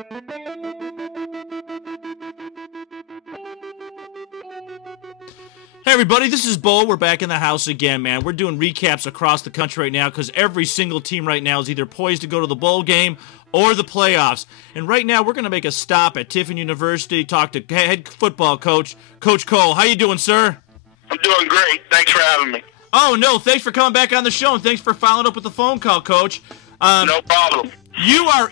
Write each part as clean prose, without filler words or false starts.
Hey everybody, this is Bo. We're back in the house again, man. We're doing recaps across the country right now because every single team right now is either poised to go to the bowl game or the playoffs. And right now we're going to make a stop at Tiffin University, talk to head football coach, Coach Cole. How you doing, sir? I'm doing great. Thanks for having me. Oh, no, thanks for coming back on the show, and thanks for following up with the phone call, Coach. No problem. You're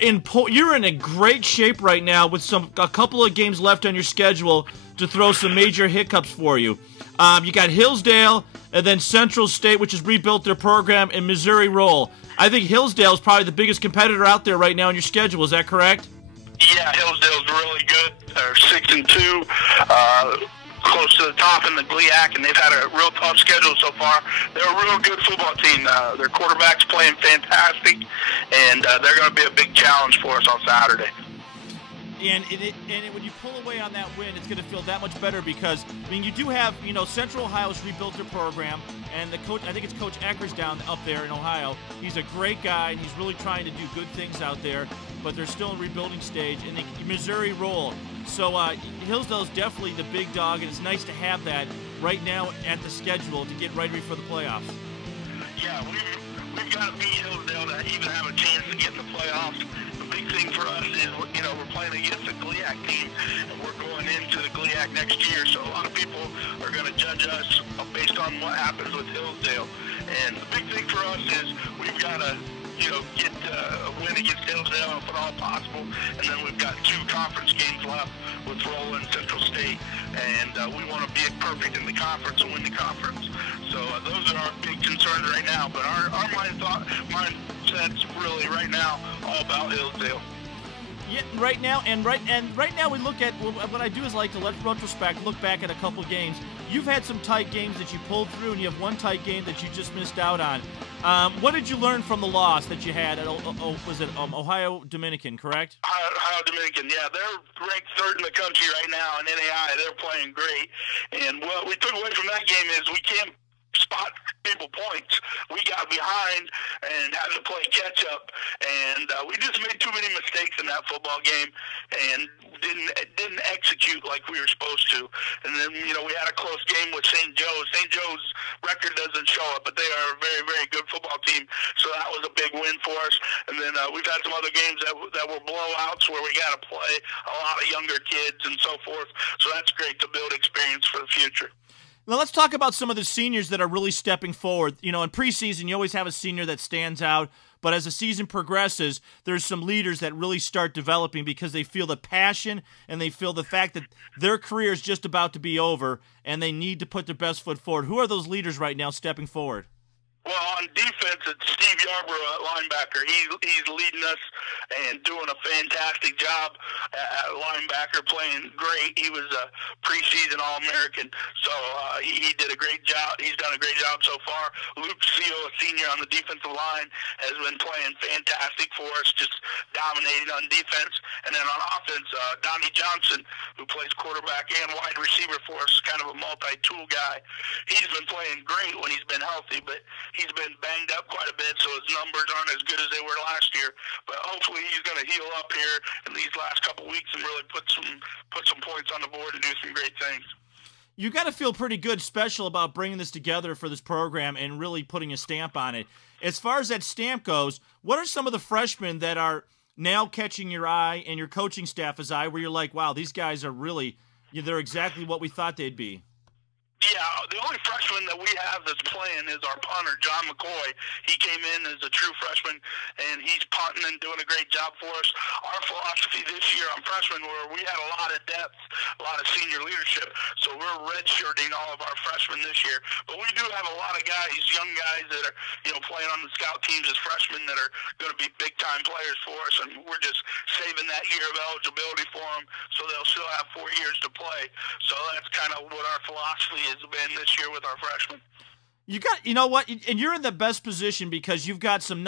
in a great shape right now with a couple of games left on your schedule to throw some major hiccups for you. You got Hillsdale and then Central State, which has rebuilt their program, and Missouri Roll. I think Hillsdale is probably the biggest competitor out there right now in your schedule. Is that correct? Yeah, Hillsdale's really good. They're 6-2, close to the top in the GLIAC, and they've had a real tough schedule so far. They're a real good football team. Their quarterback's playing fantastic, and they're going to be a big challenge for us on Saturday. And when you pull away on that win, it's going to feel that much better because, I mean, you do have, Central Ohio's rebuilt their program, and the coach, I think it's Coach Ecker's down up there in Ohio. He's a great guy, and he's really trying to do good things out there, but they're still in rebuilding stage, and the Missouri Roll. So Hillsdale is definitely the big dog, and it's nice to have that right now at the schedule to get ready for the playoffs. Yeah, we've got to beat Hillsdale to even have a chance to get in the playoffs. The big thing for us is, we're playing against a GLIAC team, and we're going into the GLIAC next year, so a lot of people are going to judge us based on what happens with Hillsdale. And the big thing for us is we've got to, get a win against Hillsdale if at all possible, and then we've got 2 conference games left with Roll and Central State, and we want to be perfect in the conference and win the conference. So those are our big concerns right now, but our mindset's really right now all about Hillsdale. Yeah, right now we look at what I do is like to let retrospect, look back at a couple games. You've had some tight games that you pulled through, and you have one tight game that you just missed out on. What did you learn from the loss that you had at Ohio Dominican, correct? Ohio Dominican, yeah, they're ranked 3rd in the country right now in NAI. They're playing great, and what we took away from that game is we can't spot people points. We got behind and had to play catch up, and we just made too many mistakes in that football game and didn't execute like we were supposed to. And then we had a close game with St. Joe's. St. Joe's record doesn't show it, but they are a very, very good football team, so that was a big win for us. And then we've had some other games that were blowouts where we got to play a lot of younger kids and so forth, so that's great to build experience for the future. Now let's talk about some of the seniors that are really stepping forward. In preseason, you always have a senior that stands out, but as the season progresses, there's some leaders that really start developing because they feel the passion and they feel the fact that their career is just about to be over and they need to put their best foot forward. Who are those leaders right now stepping forward? Well, on defense, it's Steve Yarborough at linebacker. He's leading us and doing a fantastic job at linebacker, playing great. He was a preseason All-American, so he did a great job. He's done a great job so far. Luke Seal, a senior on the defensive line, has been playing fantastic for us, just dominating on defense. And then on offense, Donnie Johnson, who plays quarterback and wide receiver for us, kind of a multi-tool guy. He's been playing great when he's been healthy, but he's been banged up quite a bit, so his numbers aren't as good as they were last year. But hopefully he's going to heal up here in these last couple weeks and really put some points on the board and do some great things. You got to feel pretty good, special about bringing this together for this program and really putting a stamp on it. As far as that stamp goes, what are some of the freshmen that are now catching your eye and your coaching staff's eye where you're like, wow, these guys are really, they're exactly what we thought they'd be? Yeah, the only freshman that we have that's playing is our punter, John McCoy. He came in as a true freshman, and he's punting and doing a great job for us. Our philosophy this year on freshmen were we had a lot of depth, a lot of senior leadership, so we're redshirting all of our freshmen this year. But we do have a lot of guys, young guys that are playing on the scout teams as freshmen that are going to be big-time players for us, and we're just saving that year of eligibility for them so they'll still have 4 years to play. So that's kind of what our philosophy has been this year with our freshmen. You know what, and you're in the best position because you got some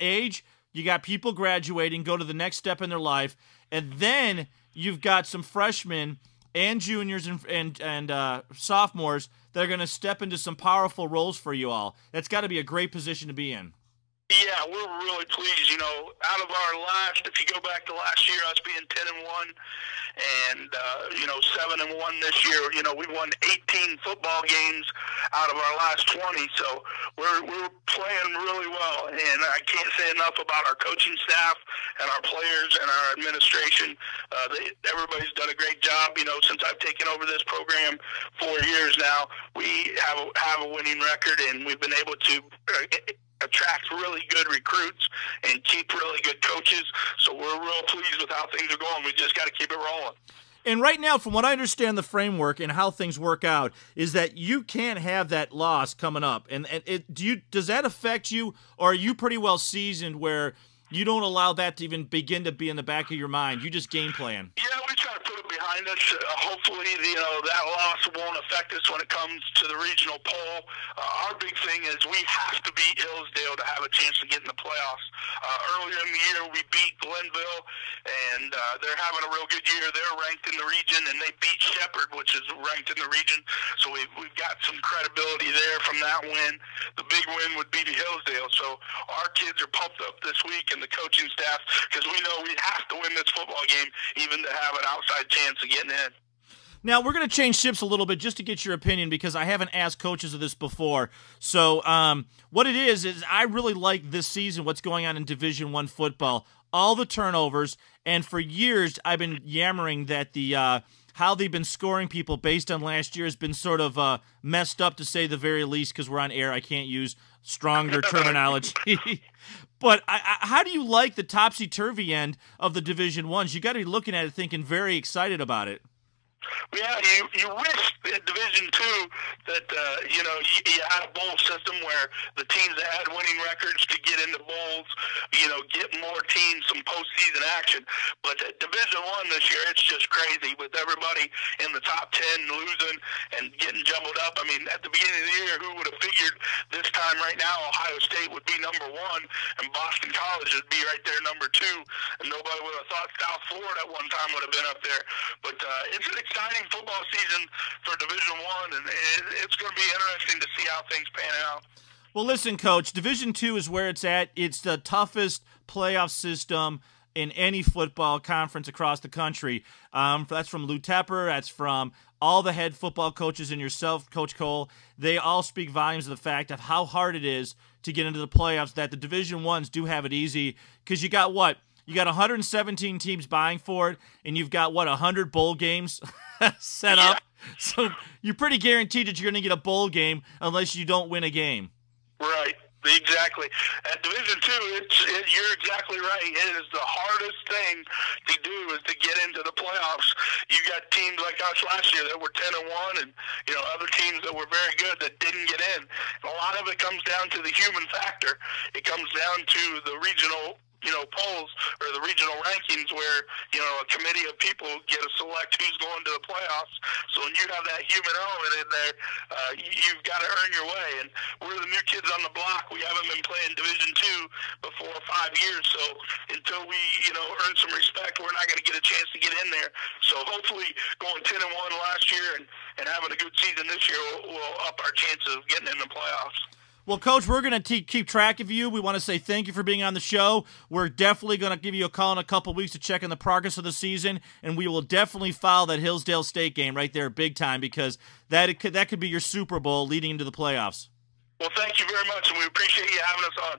age, you got people graduating, go to the next step in their life, and then you've got some freshmen and juniors and sophomores that are going to step into some powerful roles for you all. That's got to be a great position to be in. Yeah, we're really pleased. You know, out of our last, if you go back to last year, us being 10-1, and you know, 7-1 this year. You know, we won 18 football games out of our last 20. So we're playing really well, and I can't say enough about our coaching staff and our players and our administration. Everybody's done a great job. You know, since I've taken over this program 4 years now, we have a winning record, and we've been able to attract really good recruits and keep really good coaches. So we're real pleased with how things are going. We just got to keep it rolling. And right now, from what I understand, the framework and how things work out is that you can't have that loss coming up. And does that affect you, or are you pretty well seasoned where you don't allow that to even begin to be in the back of your mind? You just game plan. Yeah, we try to put it behind us. Hopefully, you know, that loss won't affect us when it comes to the regional poll. Our big thing is we have to beat Hillsdale to have a chance to get in the playoffs. Earlier in the year, we beat Glenville, and they're having a real good year. They're ranked in the region, and they beat Shepherd, which is ranked in the region. So we've got some credibility there from that win. The big win would be to Hillsdale. So our kids are pumped up this week, and the coaching staff, because we know we have to win this football game even to have an outside chance of getting in. Now, we're going to change ships a little bit just to get your opinion, because I haven't asked coaches of this before. So what it is I really like this season what's going on in Division I football, all the turnovers, and for years I've been yammering that the how they've been scoring people based on last year has been sort of messed up, to say the very least, because we're on air. I can't use stronger terminology. But how do you like the topsy-turvy end of the Division Ones? You got to be looking at it thinking very excited about it. Yeah, you wish in Division II that, you know, you had a bowl system where the teams that had winning records to get into bowls, you know, get more teams some postseason action. But at Division I this year, it's just crazy with everybody in the top 10 losing and getting jumbled up. I mean, at the beginning of the year, who would have figured this time right now Ohio State would be number 1 and Boston College would be right there number 2, and nobody would have thought South Florida at one time would have been up there. But it's an exciting football season for Division I, and it's going to be interesting to see how things pan out. Well, listen, Coach, Division II is where it's at. It's the toughest playoff system in any football conference across the country. That's from Lou Tepper. That's from all the head football coaches and yourself, Coach Cole. They all speak volumes of the fact of how hard it is to get into the playoffs, that the Division I's do have it easy, because you got what? You got 117 teams buying for it, and you've got, 100 bowl games set up? So you're pretty guaranteed that you're going to get a bowl game unless you don't win a game. Right. Exactly. At Division II, you're exactly right. It is the hardest thing to do is to get into the playoffs. You got teams like us last year that were 10-1, and you know other teams that were very good that didn't get in. And a lot of it comes down to the human factor. It comes down to the regional, polls or the regional rankings where, a committee of people get to select who's going to the playoffs. So when you have that human element in there, you've got to earn your way. And we're the new kids on the block. We haven't been playing Division II before 5 years. So until we, earn some respect, we're not going to get a chance to get in there. So hopefully going 10-1 last year and having a good season this year will up our chances of getting in the playoffs. Well, Coach, we're going to keep track of you. We want to say thank you for being on the show. We're definitely going to give you a call in a couple weeks to check on the progress of the season, and we will definitely follow that Hillsdale State game right there big time, because that could be your Super Bowl leading into the playoffs. Well, thank you very much, and we appreciate you having us on.